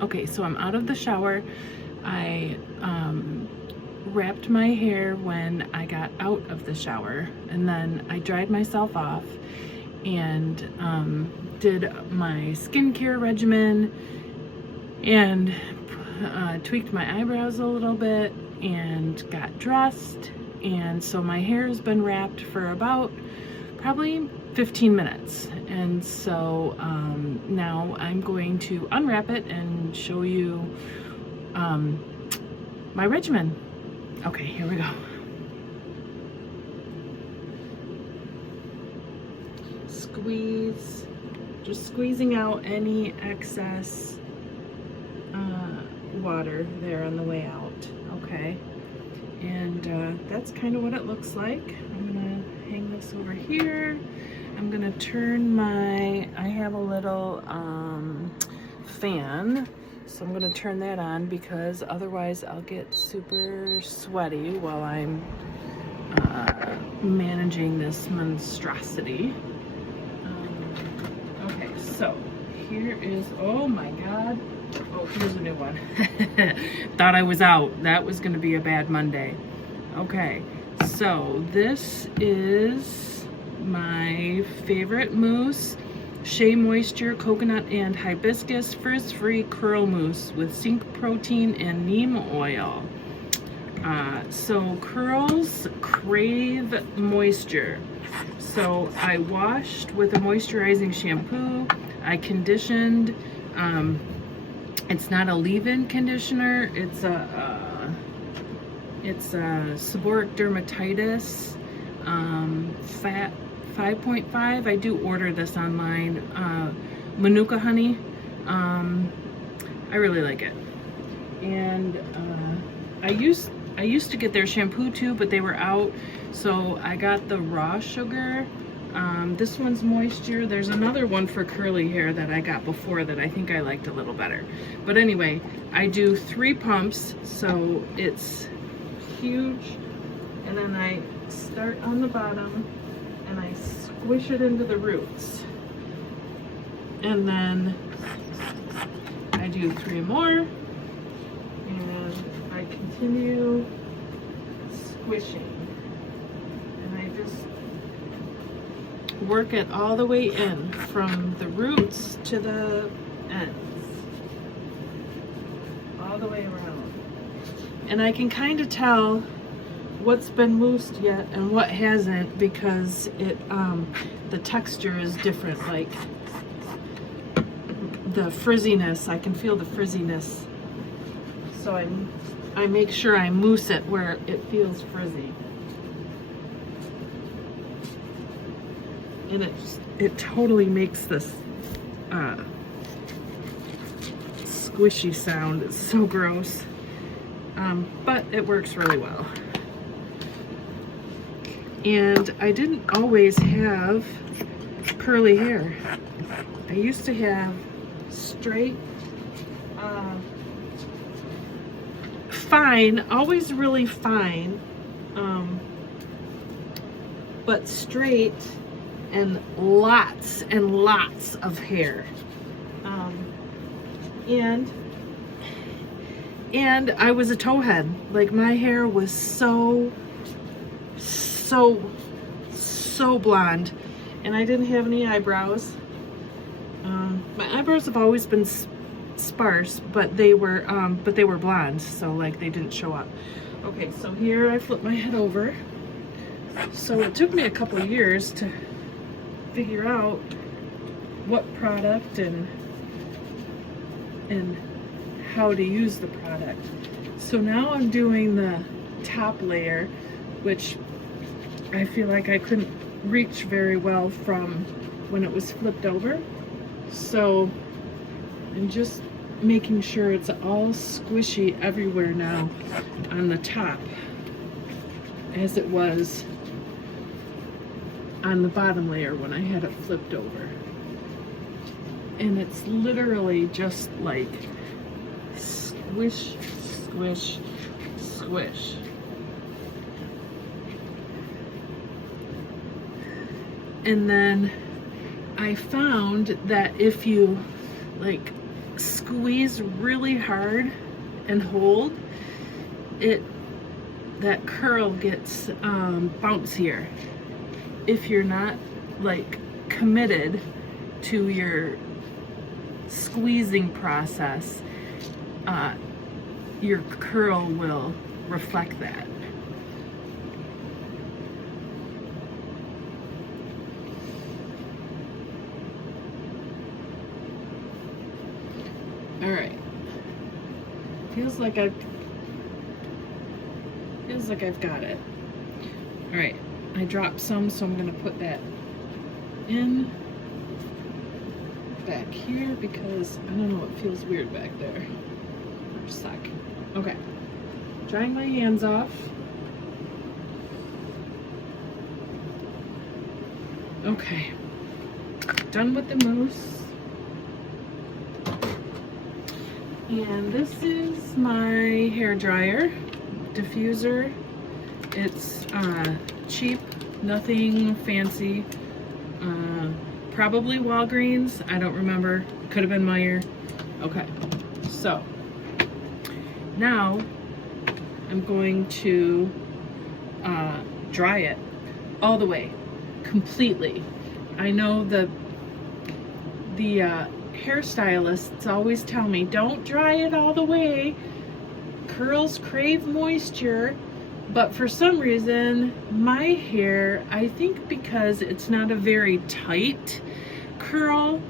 Okay, so I'm out of the shower. I wrapped my hair when I got out of the shower, and then I dried myself off and did my skincare regimen and tweaked my eyebrows a little bit and got dressed. And so my hair has been wrapped for about probably 15 minutes. And so now I'm going to unwrap it and show you my regimen. Okay, here we go. Squeeze, just squeezing out any excess water there on the way out. Okay, and that's kind of what it looks like. I'm gonna hang this over here. I'm gonna turn I have a little fan, so I'm gonna turn that on because otherwise I'll get super sweaty while I'm managing this monstrosity. Okay, so here is, oh my God. Oh, here's a new one. Thought I was out. That was gonna be a bad Monday. Okay, so this is my favorite mousse, Shea Moisture Coconut and Hibiscus Frizz-Free Curl Mousse with zinc protein and neem oil. So curls crave moisture. So I washed with a moisturizing shampoo. I conditioned. It's not a leave-in conditioner. It's a seborrheic dermatitis fat 5.5. I do order this online. Manuka honey. I really like it. And I used to get their shampoo too, but they were out, so I got the raw sugar. This one's moisture. There's another one for curly hair that I got before that I think I liked a little better. But anyway, I do 3 pumps, so it's huge. And then I start on the bottom and I squish it into the roots. And then I do 3 more. And I continue squishing. And I just work it all the way in from the roots to the ends, all the way around. And I can kind of tell what's been moussed yet and what hasn't because it the texture is different. Like the frizziness, I can feel the frizziness. So I make sure I mousse it where it feels frizzy. And it totally makes this squishy sound. It's so gross, but it works really well. And I didn't always have curly hair. I used to have straight, fine, always really fine, but straight and lots of hair. And I was a towhead. Like my hair was so blonde, and I didn't have any eyebrows. My eyebrows have always been sparse, but they were blonde, so like they didn't show up. Okay, so here I flip my head over. So it took me a couple of years to figure out what product and how to use the product. So now I'm doing the top layer, which I feel like I couldn't reach very well from when it was flipped over. So I'm just making sure it's all squishy everywhere now on the top as it was on the bottom layer when I had it flipped over. And it's literally just like squish, squish, squish. And then I found that if you like squeeze really hard and hold, that curl gets bouncier. If you're not like committed to your squeezing process, your curl will reflect that. All right. Feels like I've got it. All right. I dropped some, so I'm gonna put that in back here because I don't know, it feels weird back there for a sec. Okay. Drying my hands off. Okay. Done with the mousse. And this is my hair dryer diffuser. It's cheap, nothing fancy. Probably Walgreens, I don't remember. Could have been Meijer. Okay, so now I'm going to dry it all the way, completely. I know the hairstylists always tell me, don't dry it all the way. Curls crave moisture. But for some reason, my hair, I think because it's not a very tight curl,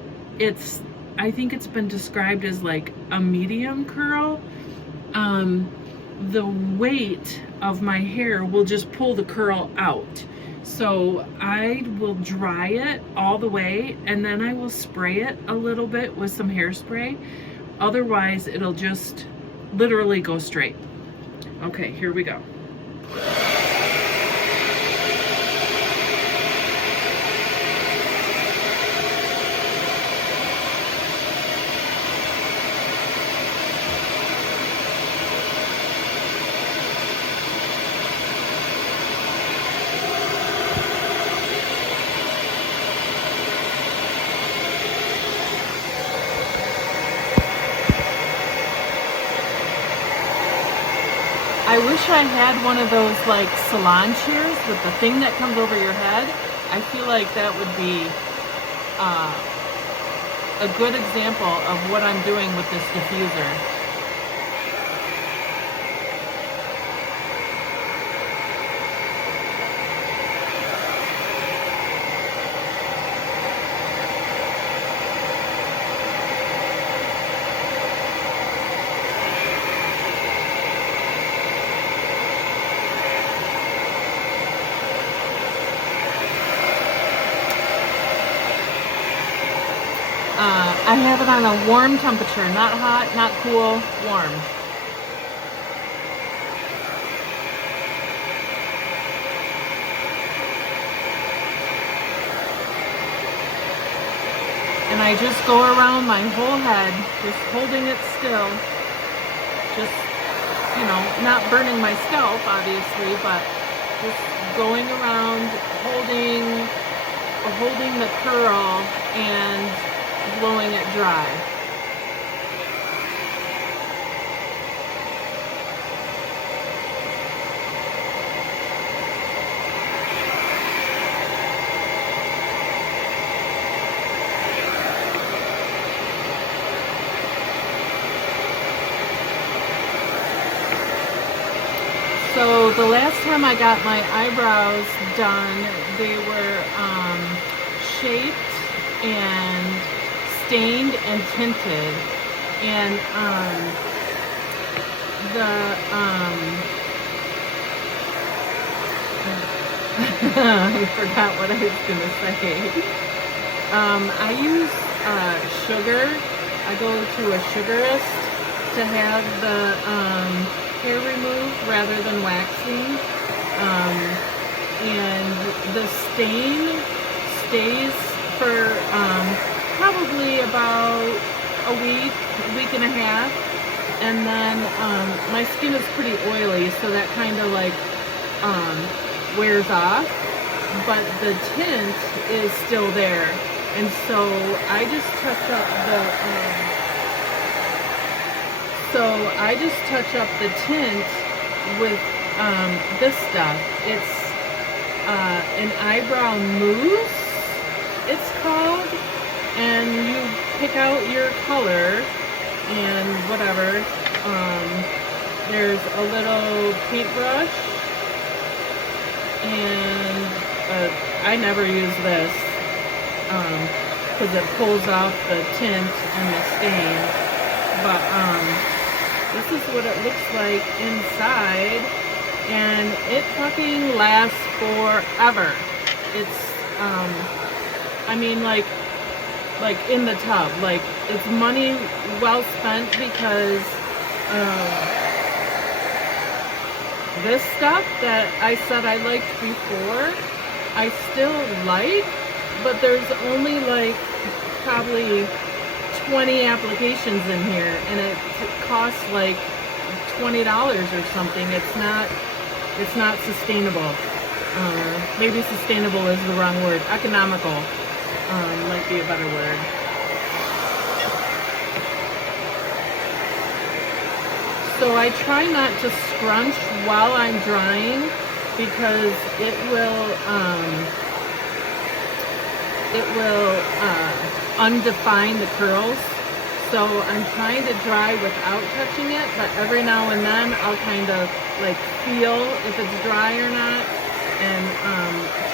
I think it's been described as like a medium curl. The weight of my hair will just pull the curl out. So I will dry it all the way and then I will spray it a little bit with some hairspray. Otherwise, it'll just literally go straight. Okay, here we go. I wish I had one of those like salon chairs with the thing that comes over your head. I feel like that would be a good example of what I'm doing with this diffuser. I have it on a warm temperature, not hot, not cool, warm. And I just go around my whole head, just holding it still. Just, you know, not burning my scalp, obviously, but just going around, holding the curl and blowing it dry. So the last time I got my eyebrows done, they were shaped and stained and tinted, and I forgot what I was gonna say. I use sugar. I go to a sugarist to have the hair removed rather than waxing, and the stain stays for probably about a week and a half, and then my skin is pretty oily, so that kind of like wears off, but the tint is still there. And so I just touch up So I just touch up the tint with this stuff. It's an eyebrow mousse, it's called, and you pick out your color and whatever. There's a little paintbrush, and I never use this because it pulls off the tint and the stain. But this is what it looks like inside, and it fucking lasts forever. It's I mean, like in the tub, like it's money well spent, because this stuff that I said I liked before, I still like, but there's only like probably 20 applications in here, and it costs like $20 or something. It's not sustainable. Maybe sustainable is the wrong word. Economical might be a better word. So I try not to scrunch while I'm drying, because it will undefine the curls. So I'm trying to dry without touching it, but every now and then I'll kind of like feel if it's dry or not, and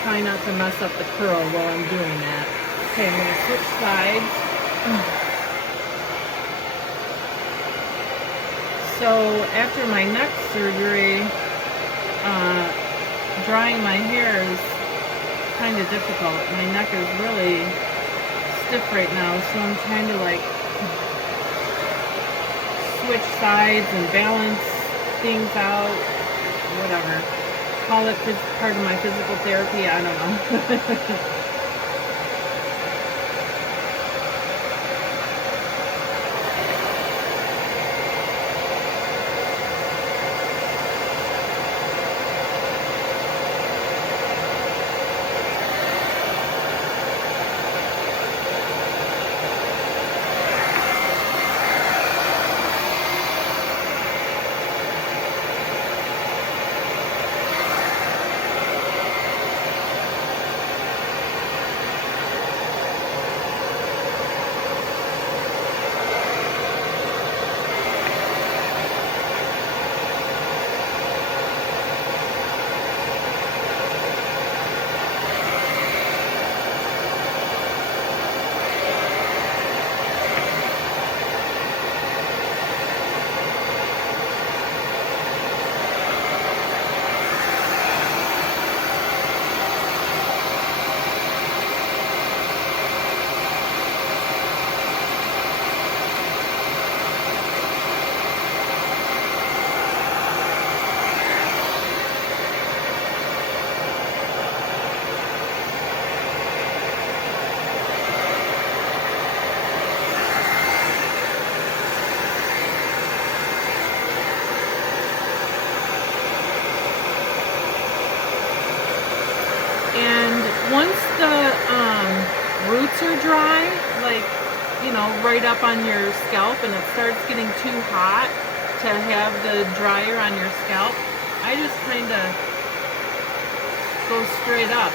try not to mess up the curl while I'm doing that. Okay, I'm gonna switch sides. So after my neck surgery, drying my hair is kind of difficult. My neck is really stiff right now, so I'm trying to like switch sides and balance things out, whatever. Call it part of my physical therapy, I don't know. Once the roots are dry, like, you know, right up on your scalp, and it starts getting too hot to have the dryer on your scalp, I just kind of go straight up.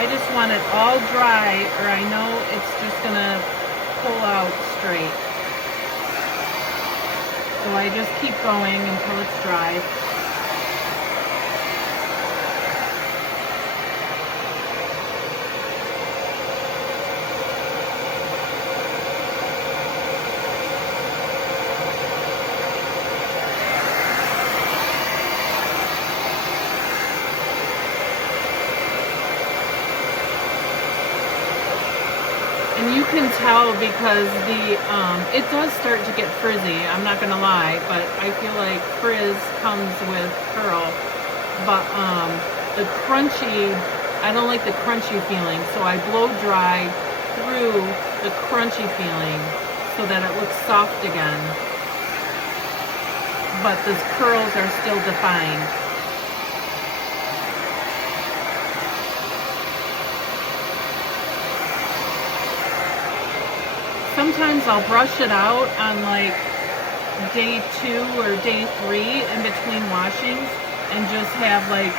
I just want it all dry, or I know it's just gonna pull out straight. So I just keep going until it's dry. And you can tell because it does start to get frizzy, I'm not gonna lie, but I feel like frizz comes with curl. But the crunchy, I don't like the crunchy feeling, so I blow dry through the crunchy feeling so that it looks soft again. But the curls are still defined. sometimes I'll brush it out on like day 2 or day 3 in between washings and just have like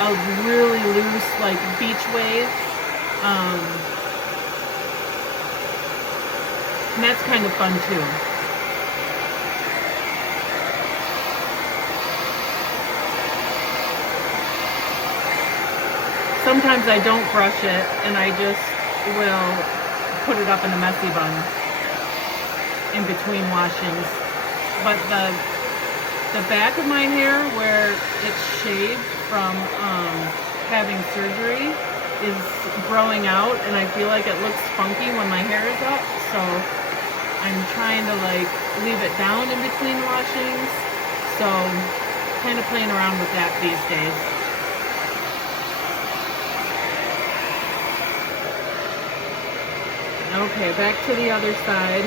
a really loose like beach wave. And that's kind of fun too. Sometimes I don't brush it and I just will put it up in a messy bun in between washings. But the back of my hair where it's shaved from having surgery is growing out, and I feel like it looks funky when my hair is up, so I'm trying to like leave it down in between washings. So kind of playing around with that these days. Okay, back to the other side.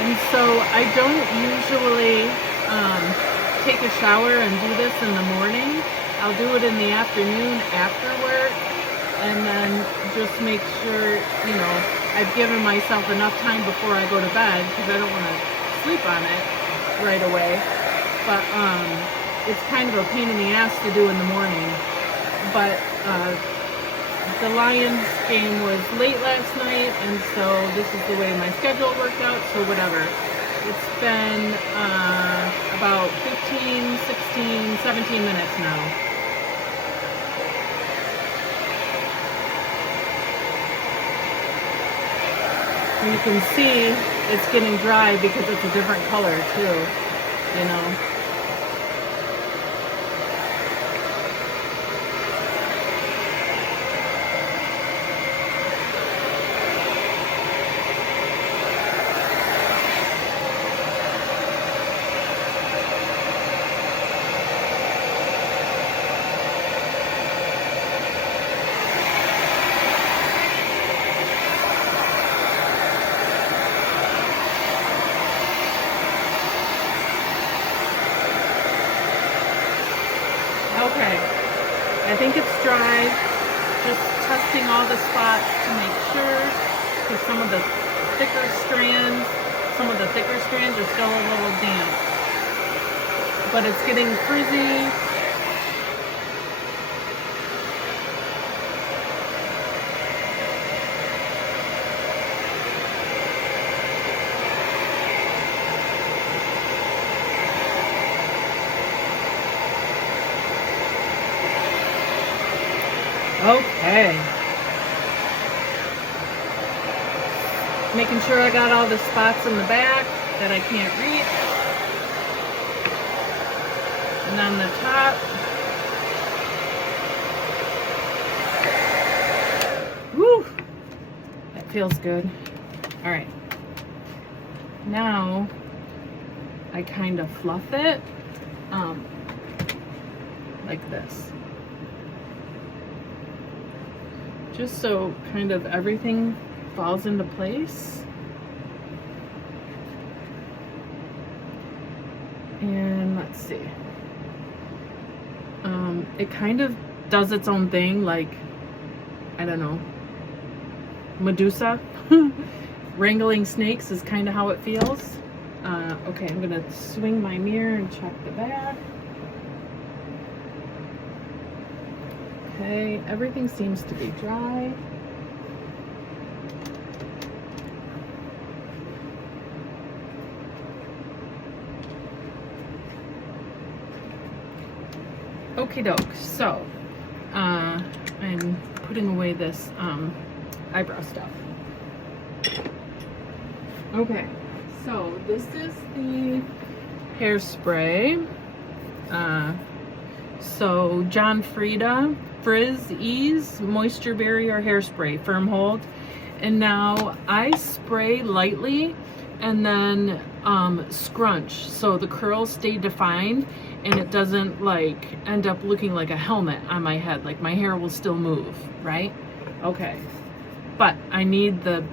And so I don't usually take a shower and do this in the morning. I'll do it in the afternoon after work, and then just make sure, you know, I've given myself enough time before I go to bed because I don't want to sleep on it right away. But it's kind of a pain in the ass to do in the morning. But the Lions game was late last night, and so this is the way my schedule worked out, so whatever. It's been about 15, 16, 17 minutes now. You can see it's getting dry because it's a different color too, you know. Okay, I think it's dry. Just testing all the spots to make sure, because some of the thicker strands are still a little damp. But it's getting frizzy. Okay. Making sure I got all the spots in the back that I can't reach. And on the top. Woo! That feels good. All right. Now I kind of fluff it like this. Just so kind of everything falls into place. And let's see. It kind of does its own thing, like, I don't know, Medusa. Wrangling snakes is kind of how it feels. Okay, I'm gonna swing my mirror and check the back. Okay, everything seems to be dry. Okie doke, so I'm putting away this eyebrow stuff. Okay, so this is the hairspray. So John Frieda Frizz Ease Moisture Barrier Hairspray, firm hold. And now I spray lightly and then scrunch so the curls stay defined and it doesn't like end up looking like a helmet on my head. Like my hair will still move, right? Okay. But I need the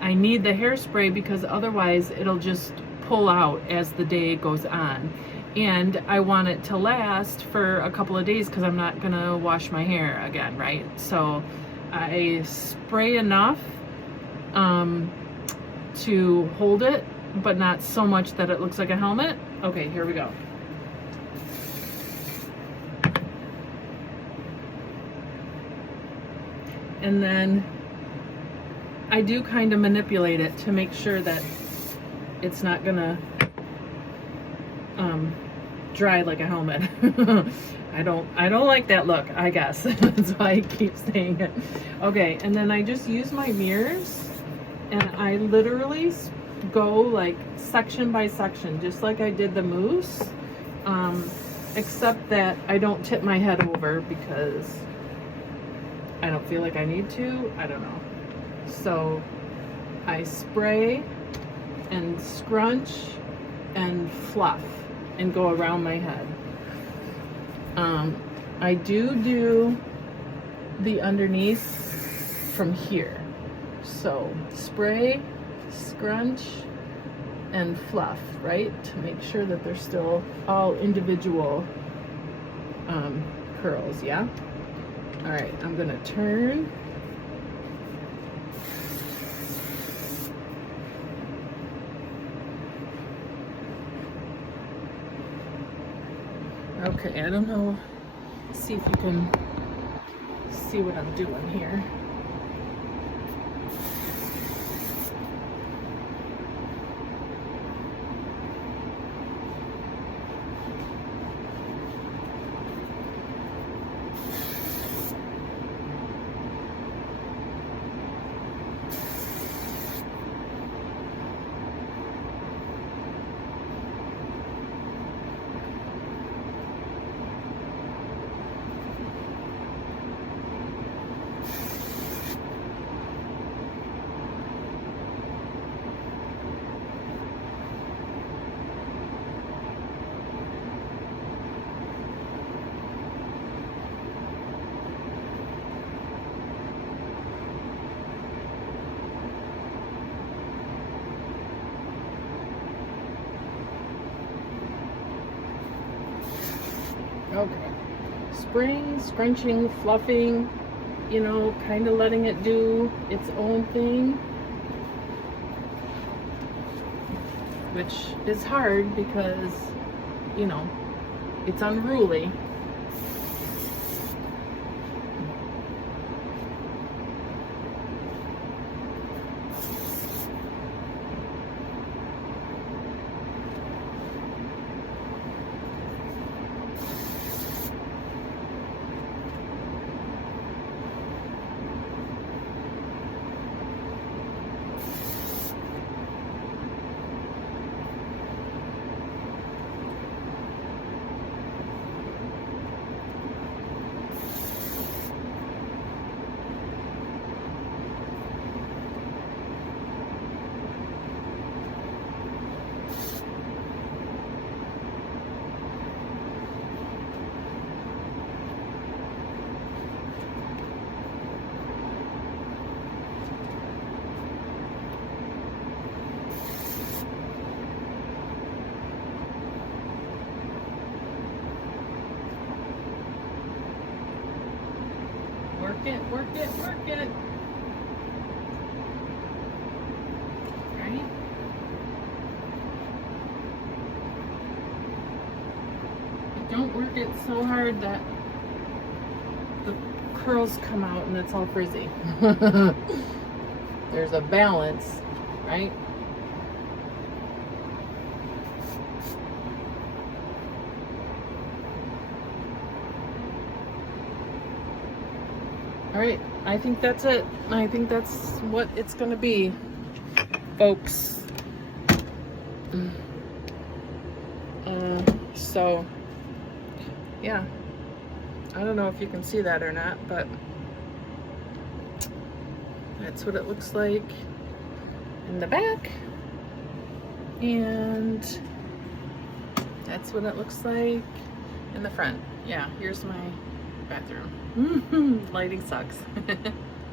hairspray because otherwise it'll just pull out as the day goes on. And I want it to last for a couple of days because I'm not gonna wash my hair again, right? So I spray enough to hold it, but not so much that it looks like a helmet. Okay, here we go. And then I do kind of manipulate it to make sure that it's not gonna dry like a helmet. I don't like that look, I guess. That's why I keep saying it. Okay, and then I just use my mirrors and I literally go like section by section, just like I did the mousse, except that I don't tip my head over because I don't feel like I need to. I don't know. So I spray and scrunch and fluff and go around my head. I do the underneath from here. So spray, scrunch, and fluff, right? To make sure that they're still all individual curls, yeah? All right, I'm gonna turn. Okay, I don't know. See if you can see what I'm doing here. Okay. Spraying, scrunching, fluffing, you know, kind of letting it do its own thing. Which is hard because, you know, it's unruly. Work it, work it, work it. Right? Don't work it so hard that the curls come out and it's all frizzy. There's a balance, right? All right, I think that's it. I think that's what it's gonna be, folks. So, yeah. I don't know if you can see that or not, but that's what it looks like in the back. And that's what it looks like in the front. Yeah, here's my bathroom. Lighting sucks.